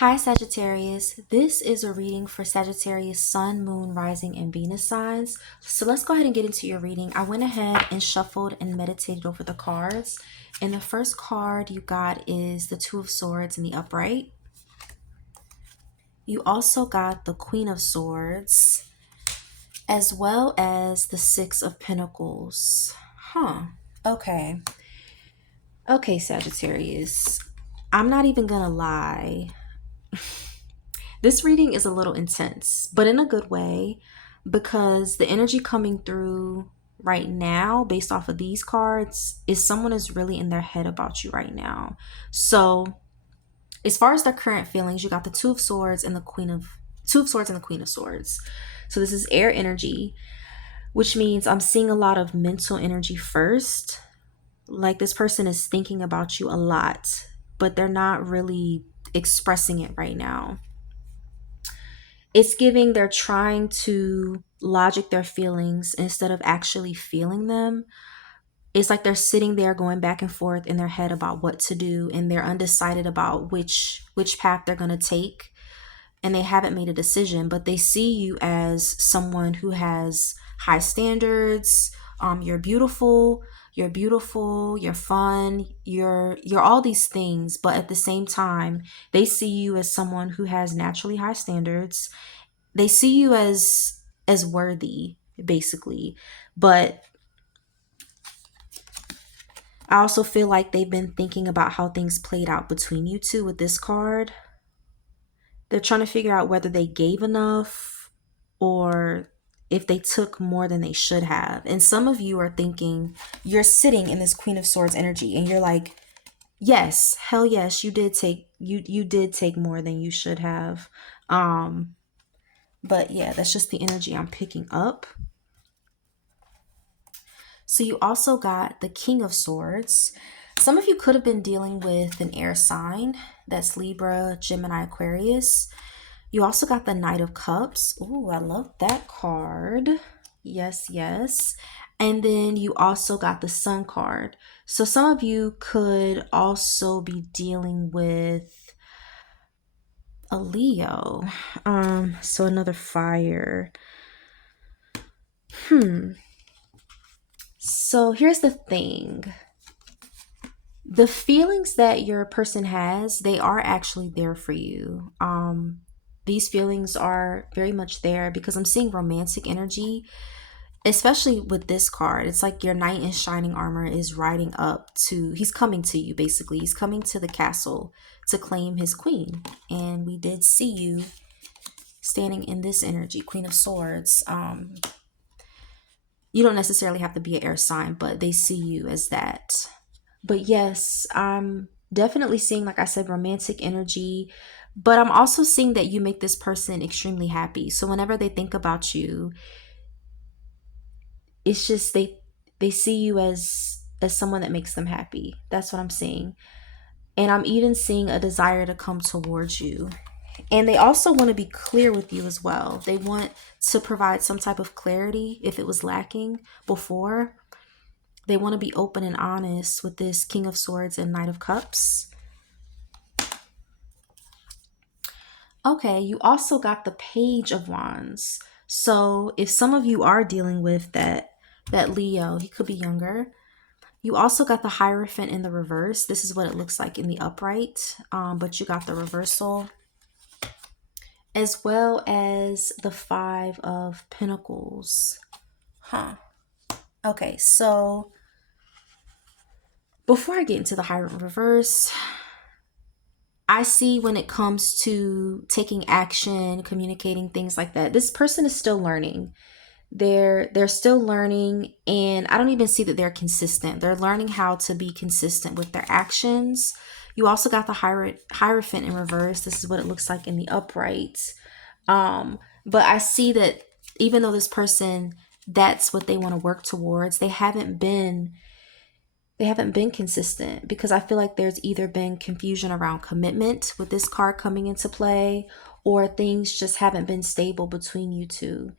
Hi, Sagittarius. This is a reading for Sagittarius Sun, Moon, Rising, and Venus signs. So let's go ahead and get into your reading. I went ahead and shuffled and meditated over the cards. And the first card you got is the Two of Swords in the upright. You also got the Queen of Swords, as well as the Six of Pentacles. Okay. Okay, Sagittarius. I'm not even gonna lie. This reading is a little intense, but in a good way, because the energy coming through right now based off of these cards is someone is really in their head about you right now. So as far as their current feelings, you got the Two of Swords and the Two of Swords and the Queen of Swords. So this is air energy, which means I'm seeing a lot of mental energy first. Like this person is thinking about you a lot, but they're not really expressing it right now. It's giving they're trying to logic their feelings instead of actually feeling them. It's like they're sitting there going back and forth in their head about what to do, and they're undecided about which path they're going to take, and they haven't made a decision, but they see you as someone who has high standards. You're fun, you're all these things, but at the same time, they see you as someone who has naturally high standards. They see you as worthy, basically. But I also feel like they've been thinking about how things played out between you two with this card. They're trying to figure out whether they gave enough or if they took more than they should have. And some of you are thinking, you're sitting in this Queen of Swords energy and you're like, yes, hell yes, you did take more than you should have. But yeah, that's just the energy I'm picking up. So you also got the King of Swords. Some of you could have been dealing with an air sign. That's Libra, Gemini, Aquarius. You also got the Knight of Cups. Ooh, I love that card. Yes, yes. And then you also got the Sun card. So some of you could also be dealing with a Leo. So another fire. So here's the thing. The feelings that your person has, they are actually there for you. These feelings are very much there because I'm seeing romantic energy, especially with this card. It's like your knight in shining armor is riding up to, he's coming to you basically. He's coming to the castle to claim his queen. And we did see you standing in this energy, Queen of Swords. You don't necessarily have to be an air sign, but they see you as that. But yes, I'm definitely seeing, like I said, romantic energy. But I'm also seeing that you make this person extremely happy. So whenever they think about you, it's just they see you as someone that makes them happy. That's what I'm seeing. And I'm even seeing a desire to come towards you. And they also want to be clear with you as well. They want to provide some type of clarity if it was lacking before. They want to be open and honest with this King of Swords and Knight of Cups. Okay, you also got the Page of Wands. So if some of you are dealing with that Leo, he could be younger. You also got the Hierophant in the reverse. This is what it looks like in the upright, but you got the reversal, as well as the Five of Pentacles. Okay, so before I get into the Hierophant reverse, I see when it comes to taking action, communicating, things like that, this person is still learning. They're still learning, and I don't even see that they're consistent. They're learning how to be consistent with their actions. You also got the Hierophant in reverse. This is what it looks like in the upright. But I see that even though this person, that's what they want to work towards, they haven't been consistent, because I feel like there's either been confusion around commitment with this card coming into play, or things just haven't been stable between you two.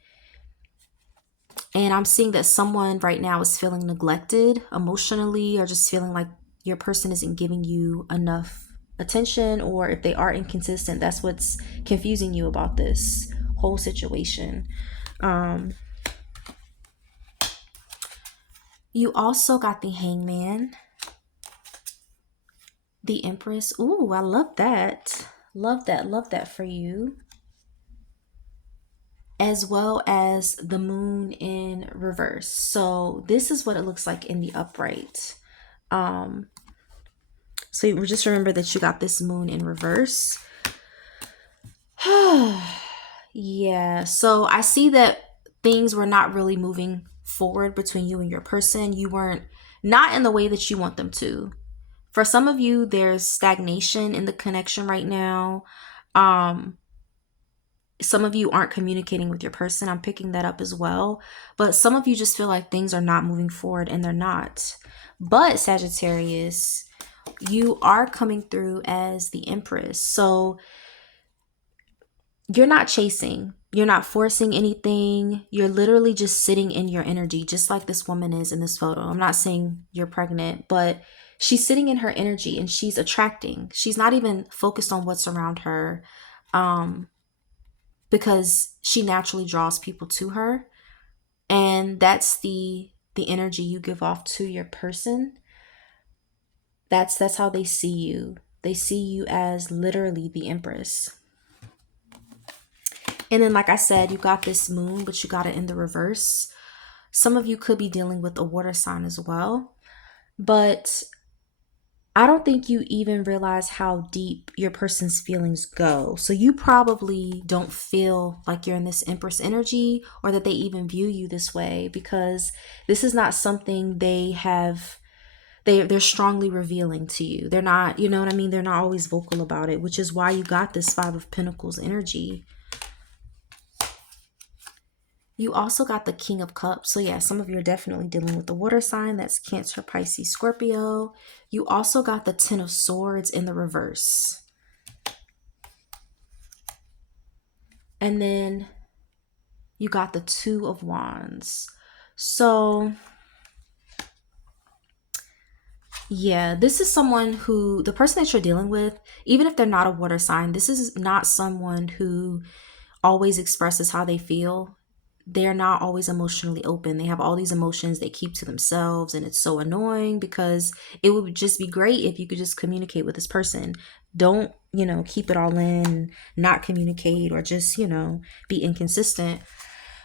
And I'm seeing that someone right now is feeling neglected emotionally, or just feeling like your person isn't giving you enough attention, or if they are inconsistent, that's what's confusing you about this whole situation. You also got the Hangman, the Empress. Ooh, I love that. Love that. Love that for you. As well as the Moon in reverse. So this is what it looks like in the upright. So you just remember that you got this Moon in reverse. Yeah, so I see that things were not really moving forward between you and your person. You weren't, not in the way that you want them to. For some of you, there's stagnation in the connection right now. Some of you aren't communicating with your person. I'm picking that up as well. But some of you just feel like things are not moving forward, and they're not. But Sagittarius, you are coming through as the Empress. So you're not chasing. You're not forcing anything. You're literally just sitting in your energy, just like this woman is in this photo. I'm not saying you're pregnant, but she's sitting in her energy and she's attracting. She's not even focused on what's around her, because she naturally draws people to her. And that's the energy you give off to your person. That's how they see you. They see you as literally the Empress. And then, like I said, you got this Moon, but you got it in the reverse. Some of you could be dealing with a water sign as well. But I don't think you even realize how deep your person's feelings go. So you probably don't feel like you're in this Empress energy, or that they even view you this way, because this is not something they have. They're strongly revealing to you. They're not, you know what I mean? They're not always vocal about it, which is why you got this Five of Pentacles energy. You also got the King of Cups. So yeah, some of you are definitely dealing with the water sign. That's Cancer, Pisces, Scorpio. You also got the Ten of Swords in the reverse. And then you got the Two of Wands. So yeah, this is someone who, the person that you're dealing with, even if they're not a water sign, this is not someone who always expresses how they feel. They're not always emotionally open. They have all these emotions they keep to themselves, and it's so annoying, because it would just be great if you could just communicate with this person. Don't, keep it all in, not communicate, or just, be inconsistent.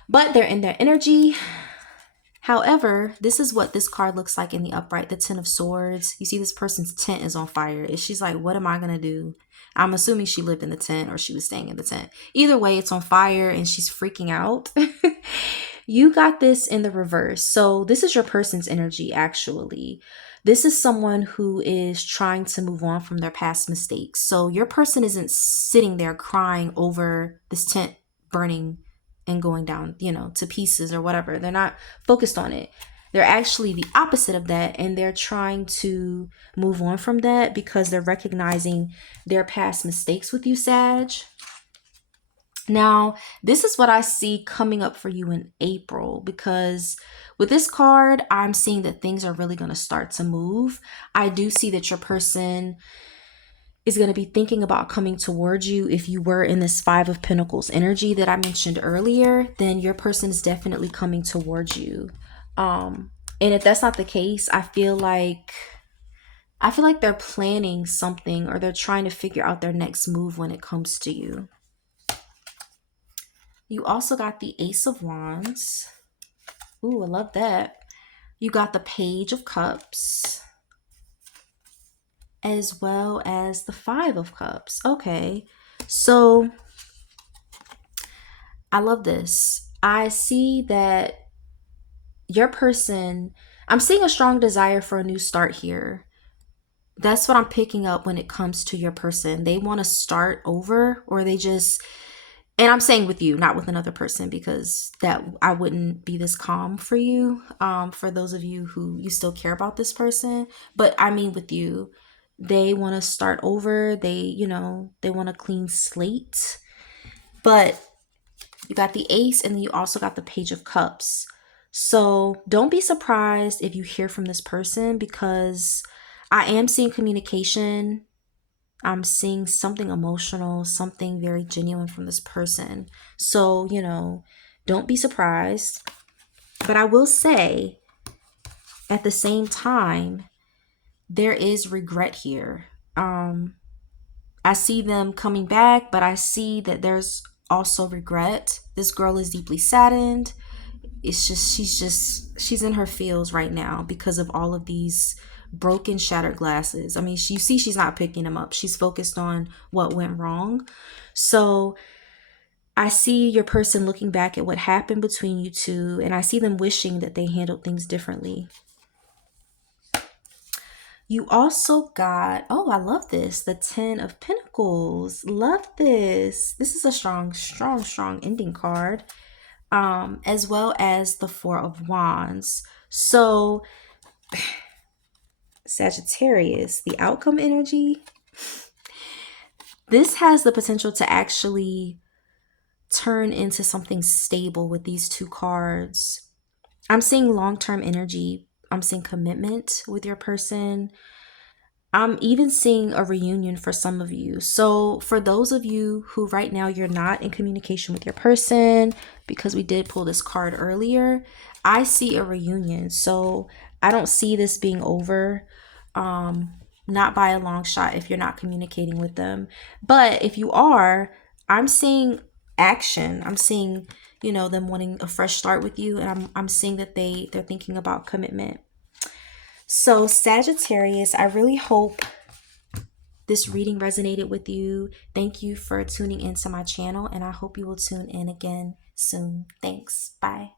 But they're in their energy. However, this is what this card looks like in the upright, the Ten of Swords. You see this person's tent is on fire. And she's like, what am I going to do? I'm assuming she lived in the tent, or she was staying in the tent. Either way, it's on fire and she's freaking out. You got this in the reverse. So this is your person's energy, actually. This is someone who is trying to move on from their past mistakes. So your person isn't sitting there crying over this tent burning and going down, to pieces or whatever. They're not focused on it. They're actually the opposite of that, and they're trying to move on from that because they're recognizing their past mistakes with you, Sag. Now, this is what I see coming up for you in April, because with this card, I'm seeing that things are really going to start to move. I do see that your person is going to be thinking about coming towards you. If you were in this Five of Pentacles energy that I mentioned earlier, then your person is definitely coming towards you. And if that's not the case, I feel like they're planning something, or they're trying to figure out their next move when it comes to you. You also got the Ace of Wands. Ooh, I love that. You got the Page of Cups, as well as the Five of Cups. Okay, so I love this. I see that your person, I'm seeing a strong desire for a new start here. That's what I'm picking up when it comes to your person. They want to start over, or they just, and I'm saying with you, not with another person, because that I wouldn't be this calm for you. For those of you who you still care about this person, but I mean with you, they want to start over. They want a clean slate. But you got the Ace, and then you also got the Page of Cups. So don't be surprised if you hear from this person, because I am seeing communication I'm seeing something emotional, something very genuine from this person. So, don't be surprised. But I will say, at the same time, there is regret here. I see them coming back, but I see that there's also regret. This girl is deeply saddened. It's just she's in her feels right now because of all of these broken, shattered glasses. I mean, you see she's not picking them up. She's focused on what went wrong. So I see your person looking back at what happened between you two, and I see them wishing that they handled things differently. You also got, oh, I love this, the 10 of Pentacles. Love this. This is a strong, strong, strong ending card, as well as the 4 of Wands. So, Sagittarius, the outcome energy, this has the potential to actually turn into something stable with these two cards. I'm seeing long-term energy. I'm seeing commitment with your person. I'm even seeing a reunion for some of you. So for those of you who right now you're not in communication with your person, because we did pull this card earlier, I see a reunion. So I don't see this being over. Not by a long shot if you're not communicating with them. But if you are, I'm seeing action. I'm seeing, them wanting a fresh start with you. And I'm seeing that they're thinking about commitment. So Sagittarius, I really hope this reading resonated with you. Thank you for tuning into my channel, and I hope you will tune in again soon. Thanks. Bye.